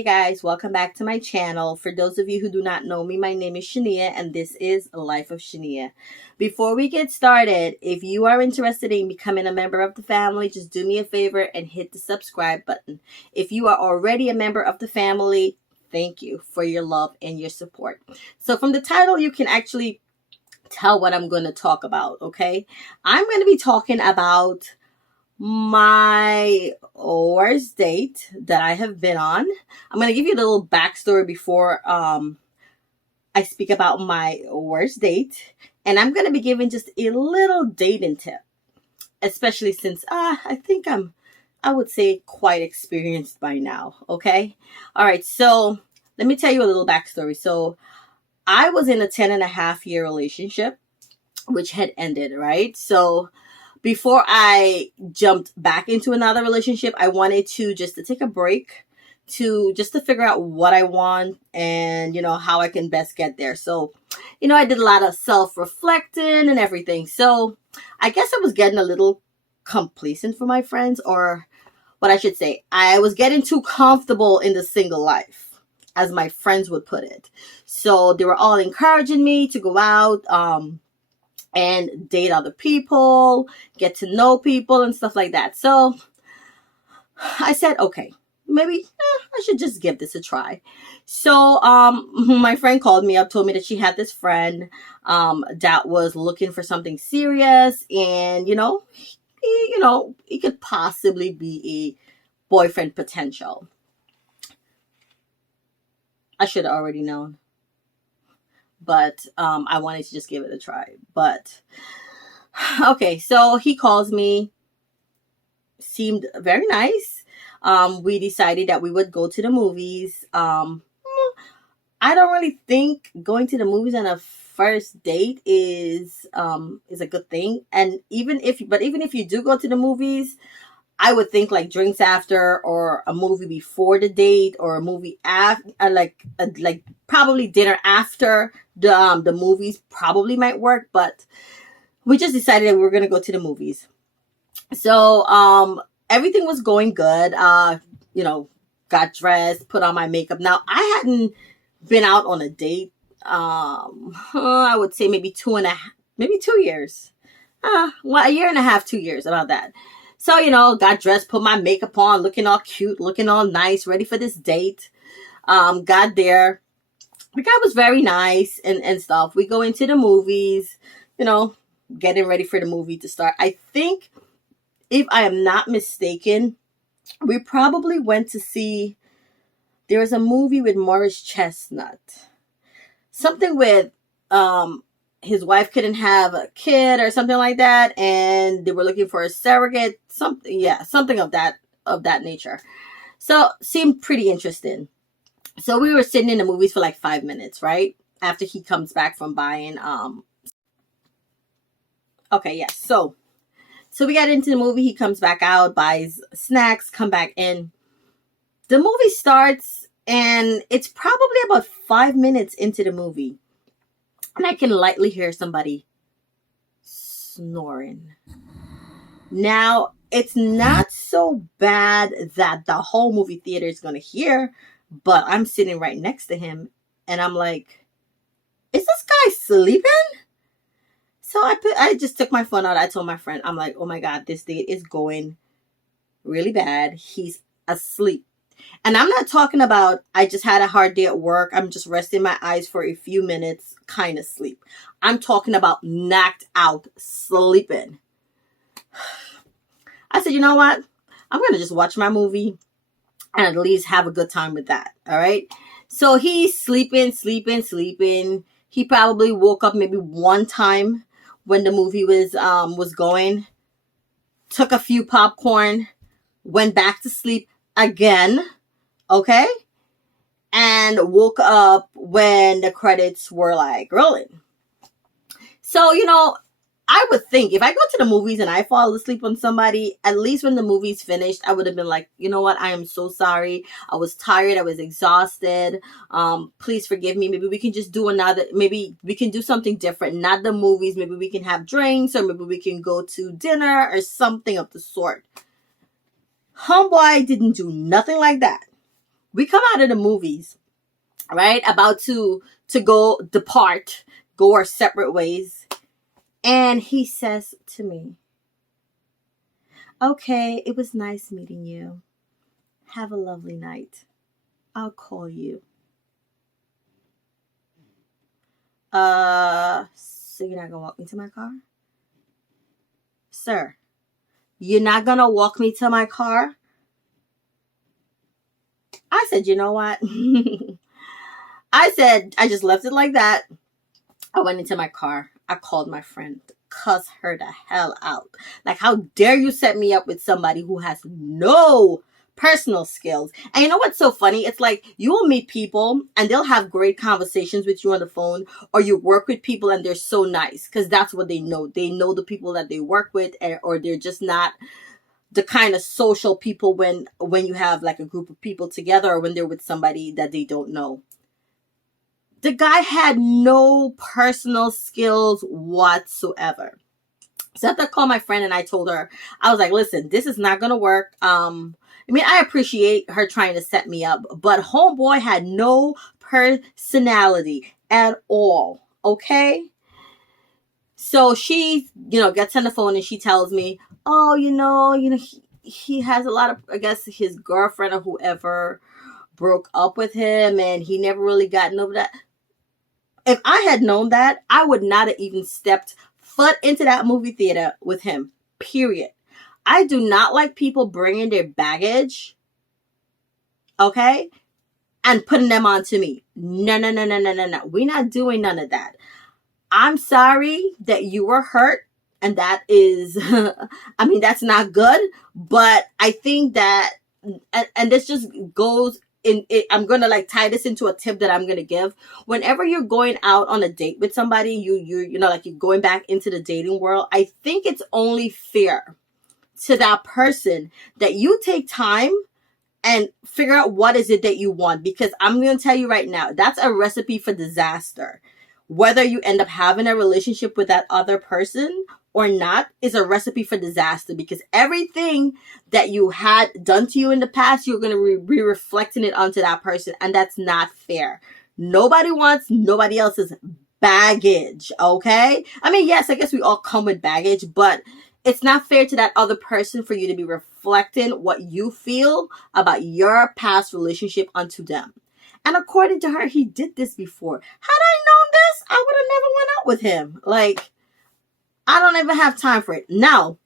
Hey guys, welcome back to my channel. For those of you who do not know me, my name is Sheneah and this is Life of Sheneah. Before we get started, if you are interested in becoming a member of the family, just do me a favor and hit the subscribe button. If you are already a member of the family, thank you for your love and your support. So from the title, you can actually tell what I'm going to talk about, okay? I'm going to be talking about my worst date that I have been on. I'm going to give you a little backstory before I speak about my worst date. And I'm going to be giving just a little dating tip, especially since I think I would say quite experienced by now. Okay. All right. So let me tell you a little backstory. So I was in a 10.5-year relationship, which had ended, right? So before I jumped back into another relationship, I wanted to take a break to figure out what I want and, how I can best get there. So, I did a lot of self-reflecting and everything. So I guess I was getting a little complacent for my friends, or what I should say, I was getting too comfortable in the single life, as my friends would put it. So they were all encouraging me to go out, and date other people, get to know people and stuff like that. So I said, okay, maybe I should just give this a try. So my friend called me up, told me that she had this friend that was looking for something serious, and he could possibly be a boyfriend potential. I should have already known, but I wanted to just give it a try. But okay, so he calls me, seemed very nice. We decided that we would go to the movies. I don't really think going to the movies on a first date is a good thing. And even if you do go to the movies, I would think like drinks after, or a movie before the date, or a movie after, like probably dinner after the movies probably might work. But we just decided that we were gonna go to the movies. So everything was going good. Got dressed, put on my makeup. Now I hadn't been out on a date. I would say maybe 2 years. A year and a half, 2 years, about that. So, got dressed, put my makeup on, looking all cute, looking all nice, ready for this date. Got there. The guy was very nice and stuff. We go into the movies, getting ready for the movie to start. I think, if I am not mistaken, we probably went to see, there was a movie with Morris Chestnut. Something with, his wife couldn't have a kid or something like that, and they were looking for a surrogate, something of that nature. So seemed pretty interesting. So we were sitting in the movies for like 5 minutes, right? After he comes back from buying okay, yes. So we got into the movie, he comes back out, buys snacks, come back in. The movie starts, and it's probably about 5 minutes into the movie, and I can lightly hear somebody snoring. Now, it's not so bad that the whole movie theater is going to hear, but I'm sitting right next to him, and I'm like, is this guy sleeping? So I just took my phone out. I told my friend, I'm like, oh my God, this date is going really bad. He's asleep. And I'm not talking about, I just had a hard day at work, I'm just resting my eyes for a few minutes kind of sleep. I'm talking about knocked out sleeping. I said, you know what? I'm going to just watch my movie and at least have a good time with that. All right. So he's sleeping. He probably woke up maybe one time when the movie was going, took a few popcorn, went back to sleep again. Okay. And woke up when the credits were like rolling. So, I would think if I go to the movies and I fall asleep on somebody, at least when the movie's finished, I would have been like, you know what? I am so sorry. I was tired. I was exhausted. Please forgive me. Maybe we can just do maybe we can do something different. Not the movies. Maybe we can have drinks, or maybe we can go to dinner or something of the sort. Homeboy didn't do nothing like that. We come out of the movies, right? About to go our separate ways. And he says to me, okay, it was nice meeting you. Have a lovely night. I'll call you. So you're not gonna walk me to my car? Sir, you're not gonna walk me to my car? I said, you know what? I said, I just left it like that. I went into my car. I called my friend. Cuss her the hell out. Like, how dare you set me up with somebody who has no personal skills? And you know what's so funny? It's like you will meet people and they'll have great conversations with you on the phone, or you work with people and they're so nice because that's what they know. They know the people that they work with, or they're just not the kind of social people when you have like a group of people together, or when they're with somebody that they don't know. The guy had no personal skills whatsoever. So after I called my friend and I told her, I was like, listen, this is not going to work. I appreciate her trying to set me up, but homeboy had no personality at all. Okay. So she, gets on the phone and she tells me, oh, he has a lot of, I guess his girlfriend or whoever broke up with him and he never really gotten over that. If I had known that, I would not have even stepped foot into that movie theater with him. Period. I do not like people bringing their baggage, okay, and putting them onto me. No. We're not doing none of that. I'm sorry that you were hurt, and that is, that's not good. But I think that, and this just goes I'm going to like tie this into a tip that I'm going to give. Whenever you're going out on a date with somebody, like you're going back into the dating world, I think it's only fair to that person that you take time and figure out what is it that you want. Because I'm going to tell you right now, that's a recipe for disaster. Whether you end up having a relationship with that other person or not is a recipe for disaster, because everything that you had done to you in the past, you're going to be reflecting it onto that person. And that's not fair. Nobody wants nobody else's baggage. Okay. Yes, I guess we all come with baggage, but it's not fair to that other person for you to be reflecting what you feel about your past relationship onto them. And according to her, he did this before. Had I known this, I would have never went out with him. Like, I don't even have time for it. Now,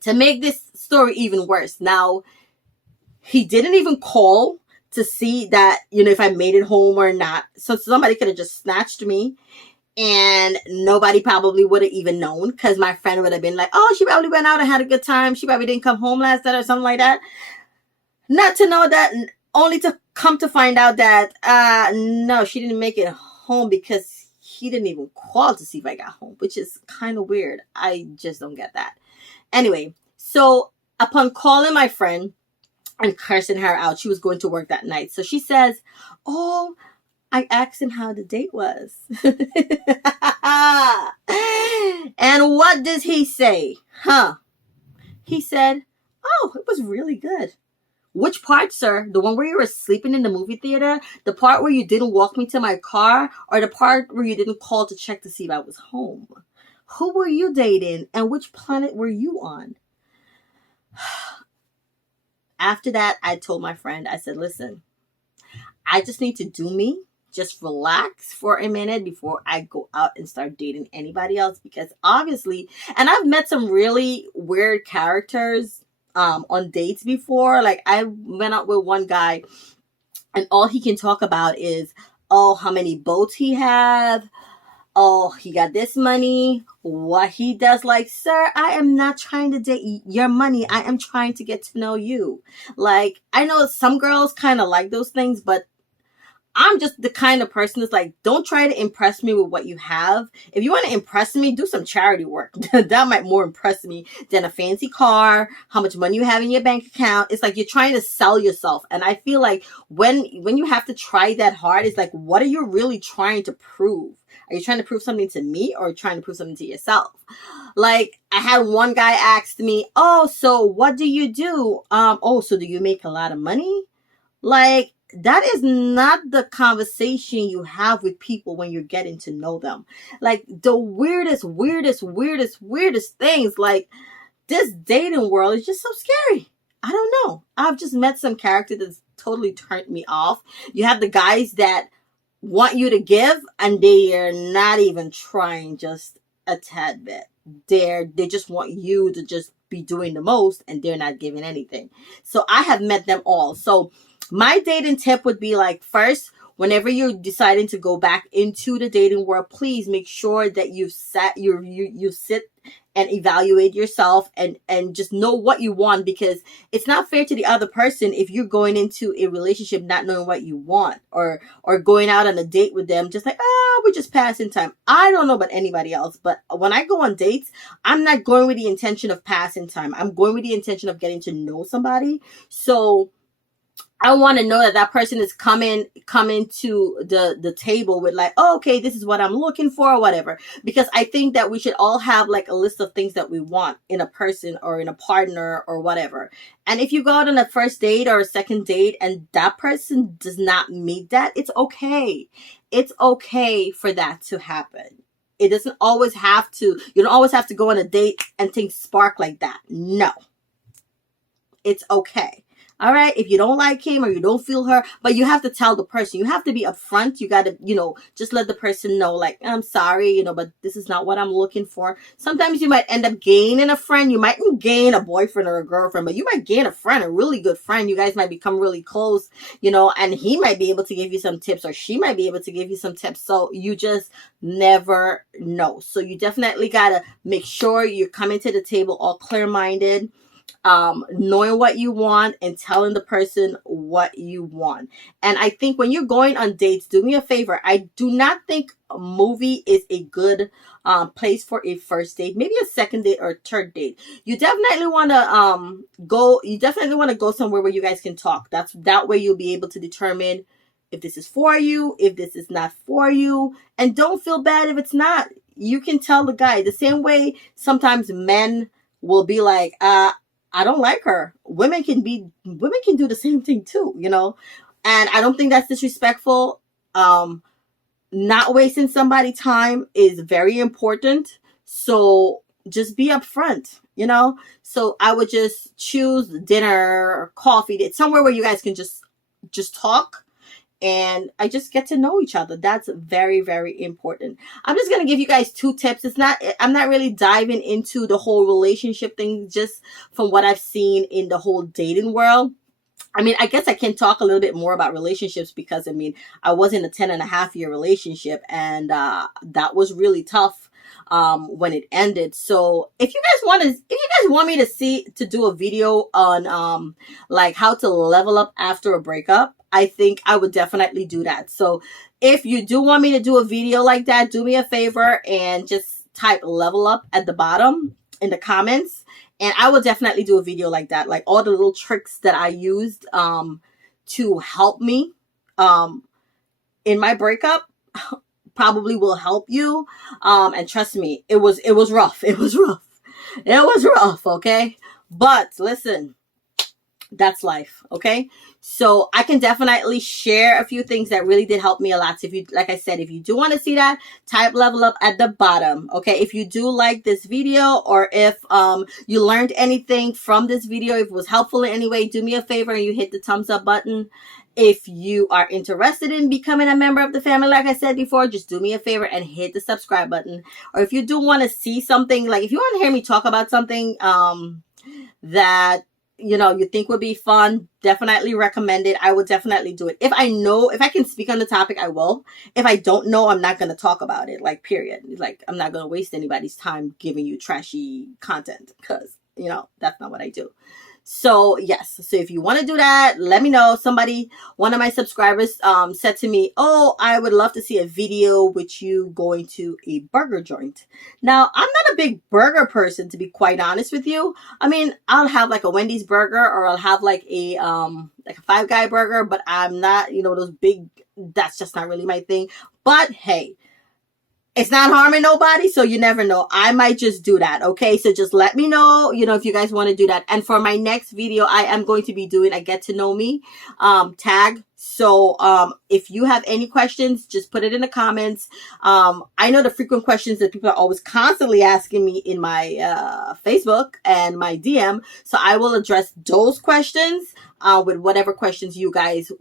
to make this story even worse, now, he didn't even call to see that, if I made it home or not. So somebody could have just snatched me and nobody probably would have even known, because my friend would have been like, oh, she probably went out and had a good time. She probably didn't come home last night or something like that. Not to know that, only to come to find out that, no, she didn't make it home because he didn't even call to see if I got home, which is kind of weird. I just don't get that. Anyway, so upon calling my friend and cursing her out, she was going to work that night. So she says, oh, I asked him how the date was. And what does he say? He said, oh, it was really good. Which part, sir? The one where you were sleeping in the movie theater? The part where you didn't walk me to my car? Or the part where you didn't call to check to see if I was home? Who were you dating? And which planet were you on? After that, I told my friend, I said, listen, I just need to do me. Just relax for a minute before I go out and start dating anybody else. Because obviously, and I've met some really weird characters on dates before. Like, I went out with one guy and all he can talk about is, oh, how many boats he have. Oh, he got this money, what he does. Like, sir, I am not trying to date your money. I am trying to get to know you. Like, I know some girls kind of like those things, but I'm just the kind of person that's like, don't try to impress me with what you have. If you want to impress me, do some charity work. That might more impress me than a fancy car, how much money you have in your bank account. It's like you're trying to sell yourself. And I feel like when you have to try that hard, it's like, what are you really trying to prove? Are you trying to prove something to me, or are you trying to prove something to yourself? Like, I had one guy ask me, oh, so what do you do? Oh, so do you make a lot of money? Like, that is not the conversation you have with people when you're getting to know them. Like the weirdest things. Like this dating world is just so scary. I don't know. I've just met some character that's totally turned me off. You have the guys that want you to give and they are not even trying just a tad bit. They just want you to just be doing the most and they're not giving anything. So I have met them all. So my dating tip would be like, first, whenever you're deciding to go back into the dating world, please make sure that you sit and evaluate yourself and just know what you want, because it's not fair to the other person if you're going into a relationship not knowing what you want, or going out on a date with them just like, we're just passing time. I don't know about anybody else, but when I go on dates, I'm not going with the intention of passing time. I'm going with the intention of getting to know somebody. So I want to know that that person is coming to the table with like, oh, okay, this is what I'm looking for or whatever. Because I think that we should all have like a list of things that we want in a person or in a partner or whatever. And if you go out on a first date or a second date and that person does not meet that, it's okay. It's okay for that to happen. It doesn't always have to, you don't always have to go on a date and things spark like that. No. It's okay. All right. If you don't like him or you don't feel her, but you have to tell the person, you have to be upfront. You got to, just let the person know, like, I'm sorry, but this is not what I'm looking for. Sometimes you might end up gaining a friend. You mightn't gain a boyfriend or a girlfriend, but you might gain a friend, a really good friend. You guys might become really close, and he might be able to give you some tips or she might be able to give you some tips. So you just never know. So you definitely got to make sure you're coming to the table all clear-minded, knowing what you want and telling the person what you want. And I think when you're going on dates, do me a favor. I do not think a movie is a good place for a first date, maybe a second date or a third date. You definitely want to go somewhere where you guys can talk. That way you'll be able to determine if this is for you, if this is not for you, and don't feel bad if it's not. You can tell the guy the same way sometimes men will be like, I don't like her. Women can do the same thing too, and I don't think that's disrespectful. Not wasting somebody's time is very important. So just be upfront, so I would just choose dinner or coffee date, somewhere where you guys can just talk. And I just get to know each other. That's very, very important. I'm just going to give you guys 2 tips. I'm not really diving into the whole relationship thing, just from what I've seen in the whole dating world. I mean, I guess I can talk a little bit more about relationships because, I was in a 10.5-year relationship and that was really tough when it ended. So if you guys want me to do a video on like how to level up after a breakup, I think I would definitely do that. So if you do want me to do a video like that, do me a favor and just type level up at the bottom in the comments. And I will definitely do a video like that. Like all the little tricks that I used to help me in my breakup probably will help you. And trust me, it was rough. It was rough. Okay. But listen, that's life. Okay. So I can definitely share a few things that really did help me a lot. So like I said, if you do want to see that, type level up at the bottom. Okay. If you do like this video, or if you learned anything from this video, if it was helpful in any way, do me a favor and you hit the thumbs up button. If you are interested in becoming a member of the family, like I said before, just do me a favor and hit the subscribe button. Or if you do want to see something, like if you want to hear me talk about something that you think would be fun, definitely recommend it. I would definitely do it. If I can speak on the topic, I will. If I don't know, I'm not going to talk about it, like, period. Like, I'm not going to waste anybody's time giving you trashy content because, that's not what I do. So yes, so if you want to do that, let me know. One of my subscribers said to me, oh, I would love to see a video with you going to a burger joint. Now, I'm not a big burger person, to be quite honest with you. I'll have like a Wendy's burger, or I'll have like a Five Guy burger, but I'm not, those big, that's just not really my thing. But hey, it's not harming nobody, so you never know. I might just do that, okay? So just let me know, if you guys want to do that. And for my next video, I am going to be doing a get to know me, tag So if you have any questions, just put it in the comments. I know the frequent questions that people are always constantly asking me in my Facebook and my DM. So I will address those questions with whatever questions you guys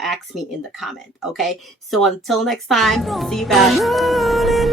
ask me in the comment. Okay. So until next time, see you guys.